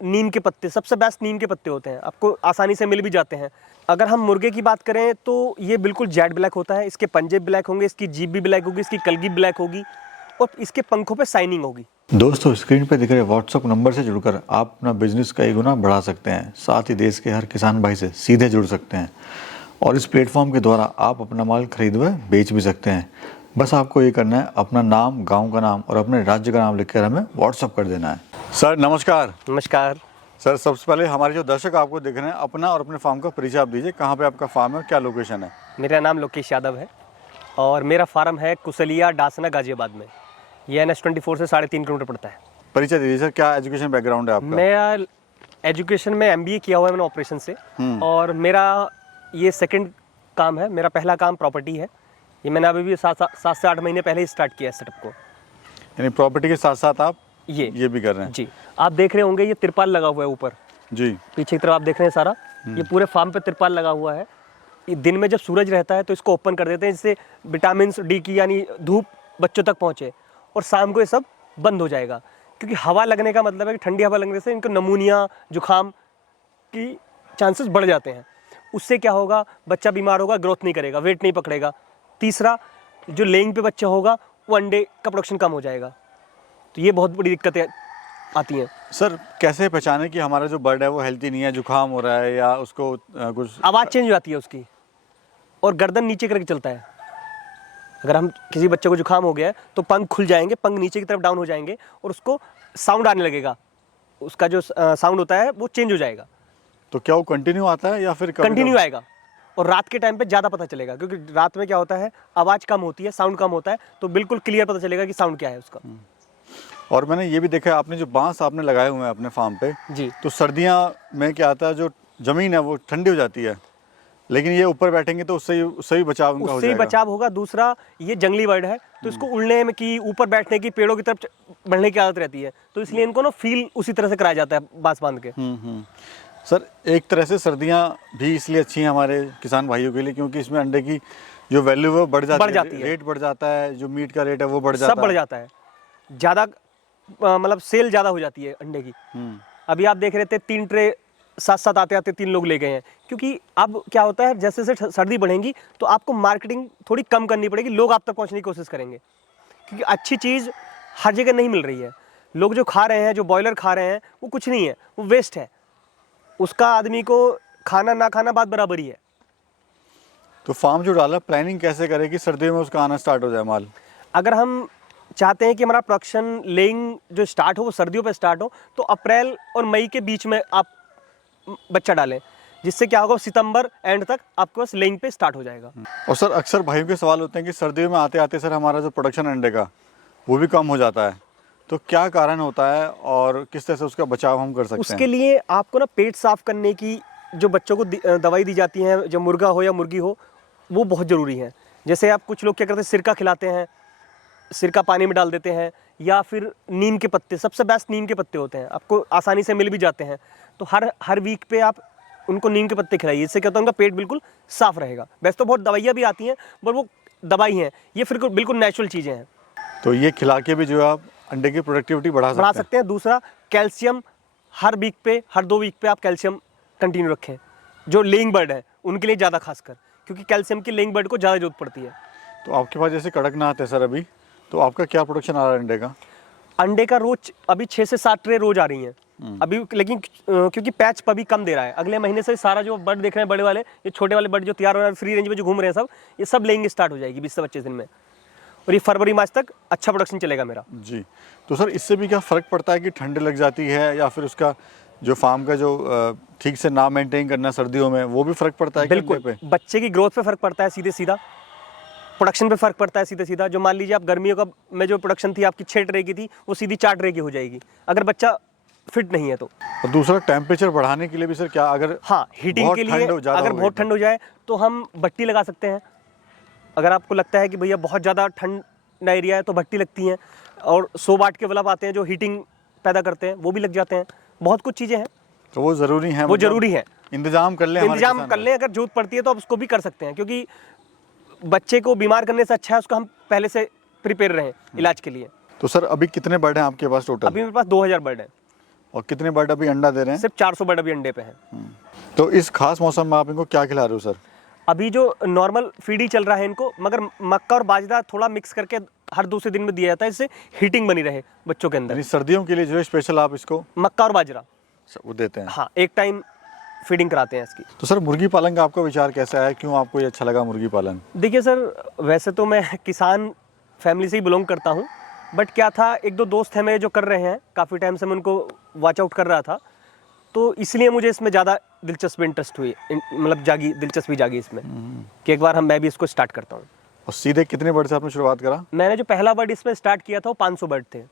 नीम के पत्ते, सबसे बेस्ट नीम के पत्ते होते हैं, आपको आसानी से मिल भी जाते हैं। अगर हम मुर्गे की बात करें तो ये बिल्कुल जेट ब्लैक होता है, इसके पंजे ब्लैक होंगे, इसकी जीभ भी ब्लैक होगी, इसकी कलगी ब्लैक होगी और इसके पंखों पे शाइनिंग होगी। दोस्तों, स्क्रीन पे दिख रहे व्हाट्सएप नंबर से जुड़कर आप अपना बिजनेस कई गुना बढ़ा सकते हैं, साथ ही देश के हर किसान भाई से सीधे जुड़ सकते हैं और इस प्लेटफॉर्म के द्वारा आप अपना माल खरीद व बेच भी सकते हैं। बस आपको ये करना है, अपना नाम, गांव का नाम और अपने राज्य का नाम लिखकर हमें व्हाट्सएप कर देना है। सर नमस्कार। नमस्कार सर, सबसे पहले हमारे जो दर्शक आपको देख रहे हैं, अपना और अपने फार्म का परिचय आप दीजिए। कहाँ पे आपका फार्म है, क्या लोकेशन है? मेरा नाम लोकेश यादव है और मेरा फार्म है कुसलिया डासना गाजियाबाद में। ये NH24 से 3.5 किलोमीटर पड़ता है। परिचय दीजिए सर, क्या एजुकेशन बैकग्राउंड है आपका? मैं एजुकेशन में MBA किया हुआ है मैंने ऑपरेशन से और मेरा ये सेकंड काम है। मेरा पहला काम प्रॉपर्टी है, ये मैंने अभी भी 7 से 8 महीने पहले ही स्टार्ट किया है सेटअप को। यानी प्रॉपर्टी के साथ साथ आप ये भी कर रहे हैं? जी। आप देख रहे होंगे ये तिरपाल लगा हुआ है ऊपर जी, पीछे की तरफ आप देख रहे हैं सारा, ये पूरे फार्म पे तिरपाल लगा हुआ है। ये दिन में जब सूरज रहता है तो इसको ओपन कर देते हैं जिससे विटामिन D की यानी धूप बच्चों तक पहुँचे, और शाम को ये सब बंद हो जाएगा, क्योंकि हवा लगने का मतलब है कि ठंडी हवा लगने से इनको नमूनिया, जुखाम की चांसेस बढ़ जाते हैं। उससे क्या होगा, बच्चा बीमार होगा, ग्रोथ नहीं करेगा, वेट नहीं पकड़ेगा। तीसरा, जो लेइंग पे बच्चा होगा वो अंडे का प्रोडक्शन कम हो जाएगा। तो ये बहुत बड़ी दिक्कतें आती हैं। सर कैसे पहचाने कि हमारा जो बर्ड है वो हेल्थी नहीं है, जुखाम हो रहा है या उसको कुछ? आवाज़ चेंज हो जाती है उसकी और गर्दन नीचे करके चलता है। अगर हम किसी बच्चे को जुखाम हो गया है तो पंख खुल जाएंगे, पंख नीचे की तरफ डाउन हो जाएंगे और उसको साउंड आने लगेगा, उसका जो साउंड होता है वो चेंज हो जाएगा। तो क्या वो कंटिन्यू आता है या फिर कंटिन्यू आएगा? और रात के टाइम पे ज़्यादा पता चलेगा, क्योंकि रात में क्या होता है, आवाज़ कम होती है, साउंड कम होता है, तो बिल्कुल क्लियर पता चलेगा कि साउंड क्या है उसका। और मैंने ये भी देखा है, आपने जो बांस आपने लगाए हुए हैं अपने फार्म पे जी, तो सर्दियाँ में क्या आता है, जो ज़मीन है वो ठंडी हो जाती है, लेकिन ये ऊपर बैठेंगे तो उससे भी बचाव उनका हो उससे ही जाएगा। बचाव होगा। दूसरा, ये जंगली बर्ड है तो इसको उड़ने में की, ऊपर बैठने की, पेड़ों की तरफ बढ़ने की आदत रहती है, तो इसलिए इनको ना फील उसी तरह से कराया जाता है बांस बांध के। सर एक तरह से सर्दियाँ भी इसलिए अच्छी हैं हमारे किसान भाइयों के लिए, क्योंकि इसमें अंडे की जो वैल्यू है वो बढ़ जाती है, रेट बढ़ जाता है, जो मीट का रेट है वो बढ़ जाता है, सब बढ़ जाता है, ज़्यादा मतलब सेल ज़्यादा हो जाती है अंडे की। अभी आप देख रहे थे 3 ट्रे साथ साथ आते आते 3 लोग ले गए हैं, क्योंकि अब क्या होता है, जैसे जैसे सर्दी बढ़ेगी तो आपको मार्केटिंग थोड़ी कम करनी पड़ेगी, लोग आप तक पहुंचने की कोशिश करेंगे, क्योंकि अच्छी चीज़ हर जगह नहीं मिल रही है। लोग जो खा रहे हैं, जो बॉयलर खा रहे हैं, वो कुछ नहीं है, वो वेस्ट है, उसका आदमी को खाना ना खाना बात बराबर ही है। तो फार्म जो डाला, प्लानिंग कैसे करें कि सर्दियों में उसका आना स्टार्ट हो जाए माल? अगर हम चाहते हैं कि हमारा प्रोडक्शन लेइंग जो स्टार्ट हो वो सर्दियों पे स्टार्ट हो, तो अप्रैल और मई के बीच में आप बच्चा डालें, जिससे क्या होगा, सितंबर एंड तक आपके पास लेइंग पे स्टार्ट हो जाएगा। और सर अक्सर भाइयों के सवाल होते हैं कि सर्दियों में आते आते सर हमारा जो प्रोडक्शन अंडे का वो भी कम हो जाता है, तो क्या कारण होता है और किस तरह से उसका बचाव हम कर सकते हैं? उसके लिए आपको ना पेट साफ करने की जो बच्चों को दवाई दी जाती है, जो मुर्गा हो या मुर्गी हो, वो बहुत ज़रूरी है। जैसे आप कुछ लोग क्या करते हैं, सिरका खिलाते हैं, सिरका पानी में डाल देते हैं, या फिर नीम के पत्ते, सबसे बेस्ट नीम के पत्ते होते हैं, आपको आसानी से मिल भी जाते हैं, तो हर वीक पे आप उनको नीम के पत्ते खिलाइए। इससे क्या होता है, उनका पेट बिल्कुल साफ रहेगा। वैसे तो बहुत दवाइयाँ भी आती हैं, पर वो दवाई हैं, ये फिर बिल्कुल नेचुरल चीज़ें हैं। तो ये खिला के भी जो आप अंडे की प्रोडक्टिविटी बढ़ा सकते हैं। दूसरा, कैल्शियम हर वीक पे, हर 2 वीक पे आप कैल्शियम कंटिन्यू रखें, जो लेइंग बर्ड है उनके लिए ज़्यादा खासकर, क्योंकि कैल्शियम की लेइंग बर्ड को ज़्यादा जरूरत पड़ती है। तो आपके पास जैसे कड़कनाथ है सर अभी, तो आपका क्या प्रोडक्शन आ रहा है अंडे का? अंडे का रोज अभी 6 से 7 ट्रे रोज आ रही हैं अभी, लेकिन क्योंकि पैच पर भी कम दे रहा है, अगले महीने से सारा जो बर्ड देख रहे हैं बड़े वाले, ये छोटे वाले बर्ड जो तैयार हो रहे हैं फ्री रेंज में जो घूम रहे हैं सब, ये सब लेंगे स्टार्ट हो जाएगी 20 से 25 दिन में, और ये फरवरी मार्च तक अच्छा प्रोडक्शन चलेगा मेरा। जी। तो सर इससे भी क्या फ़र्क पड़ता है कि ठंड लग जाती है, या फिर उसका जो फार्म का जो ठीक से ना मेंटेन करना सर्दियों में, वो भी फ़र्क पड़ता है? बिल्कुल, बच्चे की ग्रोथ पे फ़र्क पड़ता है सीधे सीधा, प्रोडक्शन पे फ़र्क पड़ता है सीधे सीधा। जो मान लीजिए आप गर्मियों का में जो प्रोडक्शन थी आपकी 6 ट्रे की थी, वो सीधी 4 ट्रे की हो जाएगी अगर बच्चा फिट नहीं है तो। और दूसरा, टेम्परेचर बढ़ाने के लिए भी सर क्या, अगर हीटिंग के लिए अगर बहुत ठंड हो जाए तो हम भट्टी लगा सकते हैं। अगर आपको लगता है कि भैया बहुत ज़्यादा ठंड एरिया है तो भट्टी लगती हैं, और 100 वाट के बल्ब आते हैं जो हीटिंग पैदा करते हैं, वो भी लग जाते हैं। बहुत कुछ चीज़ें हैं, तो वो ज़रूरी है, वो ज़रूरी है। इंतजाम कर लें, अगर जरूरत पड़ती है तो आप उसको भी कर सकते हैं, क्योंकि बच्चे को बीमार करने से अच्छा है उसको हम पहले से प्रिपेयर रहें इलाज के लिए। तो सर अभी कितने बर्ड हैं आपके पास टोटल? अभी मेरे पास 2000 बर्ड हैं। और कितने बर्ड अभी अंडा दे रहे हैं? सिर्फ 400 बर्ड अभी अंडे पे हैं। तो इस खास मौसम में आप इनको क्या खिला रहे हो सर? अभी जो नॉर्मल फीड ही चल रहा है इनको, मगर मक्का और बाजरा थोड़ा मिक्स करके हर दूसरे दिन में दिया जाता है, इससे हीटिंग बनी रहे बच्चों के अंदर। यानी सर्दियों के लिए जो है स्पेशल आप इसको मक्का और बाजरा वो देते हैं? हाँ, एक टाइम फीडिंग कराते हैं इसकी। तो सर मुर्गी पालन का आपका विचार कैसा है, क्यों आपको ये अच्छा लगा मुर्गी पालन? देखिए सर, वैसे तो मैं किसान फैमिली से ही बिलोंग करता हूँ, बट क्या था, एक दो दोस्त हैं मेरे जो कर रहे हैं, काफ़ी टाइम से मैं उनको वॉच आउट कर रहा था, तो इसलिए मुझे इसमें ज़्यादा दिलचस्पी इंटरेस्ट हुई, मतलब दिलचस्पी जागी इसमें कि एक बार मैं भी इसको स्टार्ट करता हूँ। और सीधे कितने बर्ड से आपने शुरुआत करा? मैंने जो पहला बर्ड इसमें स्टार्ट किया था वो 500 बर्ड थे।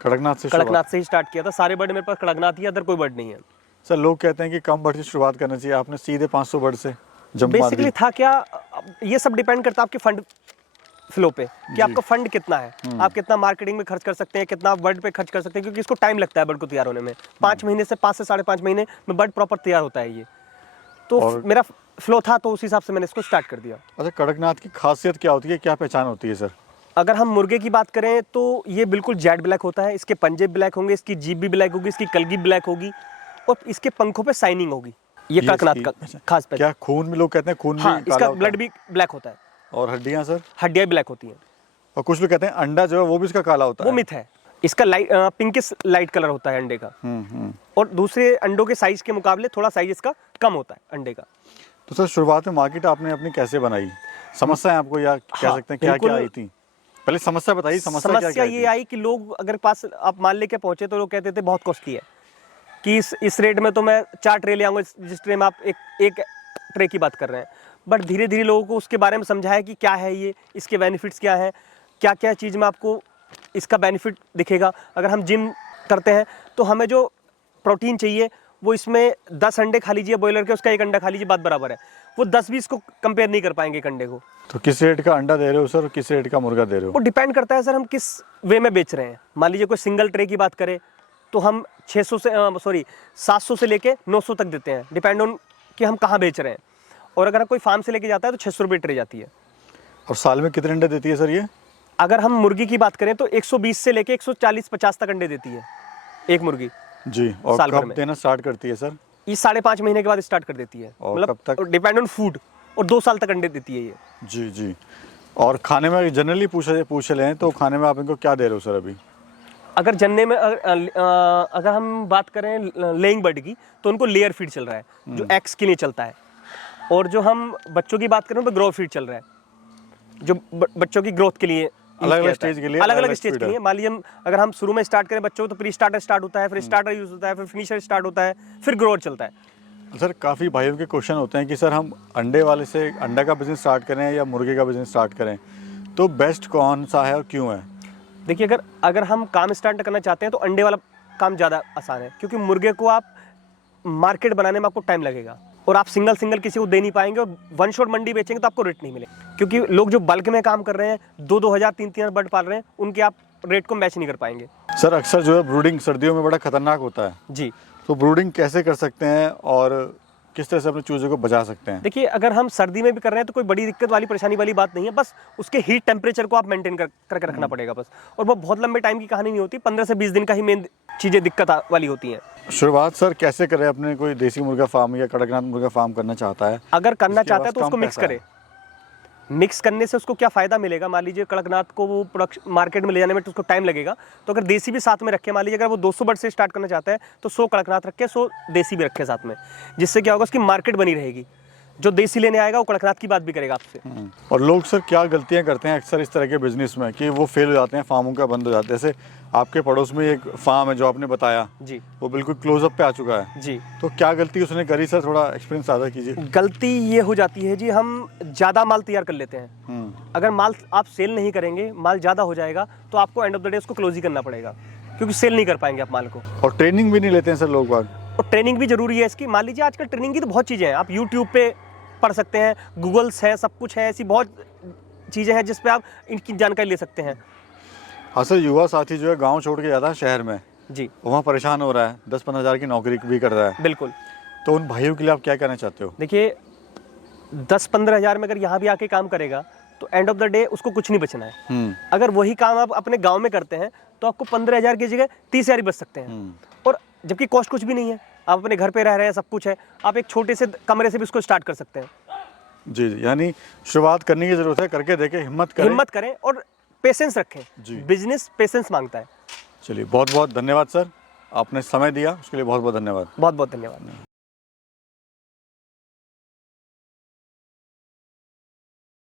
कड़कनाथ से? कड़कनाथ से ही स्टार्ट किया था, सारे बर्ड मेरे पास कड़कनाथ ही, अदर कोई बर्ड नहीं है। सर लोग कहते हैं कि कम बर्ड से शुरुआत करना चाहिए, आपने सीधे 500 बर्ड से जंप मार दी। बेसिकली था क्या, ये सब डिपेंड करता है आपके फंड फ्लो पे कि आपका फंड कितना है, आप कितना मार्केटिंग में खर्च कर सकते हैं, कितना आप बर्ड पे खर्च कर सकते हैं, क्योंकि इसको टाइम लगता है बर्ड को तैयार होने में। 5 महीने से 5 से 5.5 महीने में बर्ड प्रॉपर तैयार होता है ये। तो मेरा फ्लो था, तो उस हिसाब से मैंने इसको स्टार्ट कर दिया। अच्छा, कड़कनाथ की खासियत क्या होती है, क्या पहचान होती है सर? अगर हम मुर्गे की बात करें तो ये बिल्कुल जेड ब्लैक होता है, इसके पंजे ब्लैक होंगे, इसकी जीभ भी ब्लैक होगी, इसकी कलगी ब्लैक होगी और इसके पंखों पे शाइनिंग होगी। ये कड़कनाथ का खास पहचान। क्या खून में लोग कहते हैं खून हाँ, भी काला इसका होता ब्लड भी ब्लैक होता है। और हड्डियां सर? हड्डियां ब्लैक होती हैं। और कुछ लोग कहते हैं अंडा जो है वो भी इसका काला होता है। वो मिथ है, इसका लाइट पिंकिश लाइट कलर होता है अंडे का। और दूसरे अंडों के साइज के मुकाबले थोड़ा साइज इसका कम होता है अंडे का। तो सर शुरुआत में मार्केट आपने अपनी कैसे बनाई? समस्या है आपको, या कह सकते हैं क्या क्या आई थी? पहले समस्या बताइए, समस्या ये आई कि लोग अगर पास आप माल लेके पहुंचे तो लोग कहते थे बहुत कॉस्टली है, कि इस रेट में तो मैं 4 ट्रे ले आऊंगा, जिस ट्रे में आप एक ट्रे की बात कर रहे हैं। बट धीरे धीरे लोगों को उसके बारे में समझाया कि क्या है ये, इसके बेनिफिट्स क्या हैं, क्या क्या चीज़ में आपको इसका बेनिफिट दिखेगा। अगर हम जिम करते हैं तो हमें जो प्रोटीन चाहिए वो इसमें 10 अंडे खा लीजिए बॉयलर के, उसका 1 अंडा खा लीजिए, बात बराबर है। वो 10-20 को कंपेयर नहीं कर पाएंगे एक अंडे को। तो किस रेट का अंडा दे रहे हो सर और किस रेट का मुर्गा दे रहे हो? वो डिपेंड करता है सर हम किस वे में बेच रहे हैं। मान लीजिए कोई सिंगल ट्रे की बात करें तो हम 700 से लेके 900 तक देते हैं, डिपेंड ऑन कि हम कहाँ बेच रहे हैं। और अगर कोई फार्म से लेके जाता है तो 600 रुपये ट्रे जाती है। और साल में कितने अंडे देती है सर ये? अगर हम मुर्गी की बात करें तो 120 से लेके 140-50 तक अंडे देती है एक मुर्गी जी। और साल भर कब में देना स्टार्ट करती है सर? ये 5.5 महीने के बाद स्टार्ट कर देती है, और कब तक? Depend on food. और 2 साल तक अंडे देती है ये। जी जी। और खाने में जनरली पूछ लें तो खाने में आप इनको क्या दे रहे हो सर अभी? अगर जन्ने में अगर हम बात करें लेइंग बर्ड की तो उनको लेयर फीड चल रहा है जो एग्स के लिए चलता है। और जो हम बच्चों की बात करें तो ग्रो फीड चल रहा है, जो बच्चों की ग्रोथ के लिए अलग-अलग स्टेज के लिए अलग-अलग स्टेज के लिए। मान लीजिए अगर हम शुरू में स्टार्ट करें बच्चों को तो प्री स्टार्टर स्टार्ट होता है, फिर स्टार्टर यूज होता है, फिर फिनिशर स्टार्ट होता है, फिर ग्रोअर चलता है। सर काफ़ी भाइयों के क्वेश्चन होते हैं कि सर हम अंडे वाले से अंडा का बिजनेस स्टार्ट करें या मुर्गे का बिजनेस स्टार्ट करें, तो बेस्ट कौन सा है और क्यों है? देखिए, अगर हम काम स्टार्ट करना चाहते हैं तो अंडे वाला काम ज़्यादा आसान है, क्योंकि मुर्गे को आप मार्केट बनाने में आपको टाइम लगेगा और आप सिंगल किसी को दे नहीं पाएंगे। और वन शॉट मंडी बेचेंगे तो आपको रेट नहीं मिलेगा, क्योंकि लोग जो बल्क में काम कर रहे हैं 2-2 हज़ार 3-3 बर्ड पाल रहे हैं, उनके आप रेट को मैच नहीं कर पाएंगे। सर अक्सर जो है ब्रूडिंग सर्दियों में बड़ा खतरनाक होता है जी। तो ब्रूडिंग कैसे कर सकते हैं और किस तरह से अपने चूजे को बचा सकते हैं? देखिए, अगर हम सर्दी में भी कर रहे हैं तो कोई बड़ी दिक्कत वाली परेशानी वाली बात नहीं है, बस उसके हीट टेम्परेचर को आप मेंटेन करके रखना पड़ेगा बस। और वो बहुत लंबे टाइम की कहानी नहीं होती, 15 से 20 दिन का ही मेन चीज़ें दिक्कत वाली होती हैं। शुरुआत सर कैसे करें? अपने कोई देसी मुर्गा फार्म या कड़कनाथ मुर्गा फार्म करना चाहता है, अगर करना इसके चाहता है पास तो कम उसको मिक्स पैसा करे। मिक्स करने से उसको क्या फ़ायदा मिलेगा? मान लीजिए कड़कनाथ को वो प्रोडक्शन मार्केट में ले जाने में तो उसको टाइम लगेगा, तो अगर देसी भी साथ में रखे, मान लीजिए अगर वो 200 बर्ड से स्टार्ट करना चाहता है तो 100 कड़कनाथ रखे, 100 देसी भी रखे साथ में, जिससे क्या होगा उसकी मार्केट बनी रहेगी। जो देसी लेने आएगा वो कड़कनाथ की बात भी करेगा आपसे। और लोग सर क्या गलतियां करते हैं अक्सर इस तरह के बिजनेस में कि वो फेल हो जाते हैं, फार्मों का बंद हो जाते हैं। जैसे आपके पड़ोस में एक फार्म है जो आपने बताया जी, वो बिल्कुल क्लोजअप पे आ चुका है जी। तो क्या गलती उसने करी सर? थोड़ा एक्सपीरियंस साझा कीजिए। गलती ये हो जाती है जी, हम ज़्यादा माल तैयार कर लेते हैं। अगर माल आप सेल नहीं करेंगे, माल ज़्यादा हो जाएगा तो आपको एंड ऑफ द डे उसको क्लोज ही करना पड़ेगा, क्योंकि सेल नहीं कर पाएंगे आप माल को। और ट्रेनिंग भी नहीं लेते हैं सर लोग बाग? और ट्रेनिंग भी जरूरी है इसकी। मान लीजिए आजकल ट्रेनिंग की तो बहुत चीज़ें हैं, आप यूट्यूब पे पढ़ सकते हैं, गूगल्स है, सब कुछ है, ऐसी बहुत चीज़ें हैं जिस पे आप इनकी जानकारी ले सकते हैं। हाँ सर, युवा साथी जो है गांव छोड़ के जाता है शहर में जी, वहाँ परेशान हो रहा है, 10-15 हज़ार की नौकरी भी कर रहा है, बिल्कुल। तो उन भाइयों के लिए आप क्या कहना चाहते हो? देखिए, 10-15 हज़ार में अगर यहाँ भी आके काम करेगा तो एंड ऑफ द डे उसको कुछ नहीं बचना है। अगर वही काम आप अपने गांव में करते हैं तो आपको 15 हज़ार की जगह 30 हज़ार ही बच सकते हैं। और जबकि कॉस्ट कुछ भी नहीं है, आप अपने घर पे रह रहे हैं, सब कुछ है, आप एक छोटे से कमरे से भी इसको स्टार्ट कर सकते हैं। जी जी, यानी शुरुआत करने की ज़रूरत है, करके देखें, हिम्मत करें। और पेशेंस रखें। जी। बिजनेस पेशेंस मांगता है। चलिए, बहुत बहुत धन्यवाद सर, आपने समय दिया उसके लिए बहुत बहुत धन्यवाद। बहुत बहुत धन्यवाद।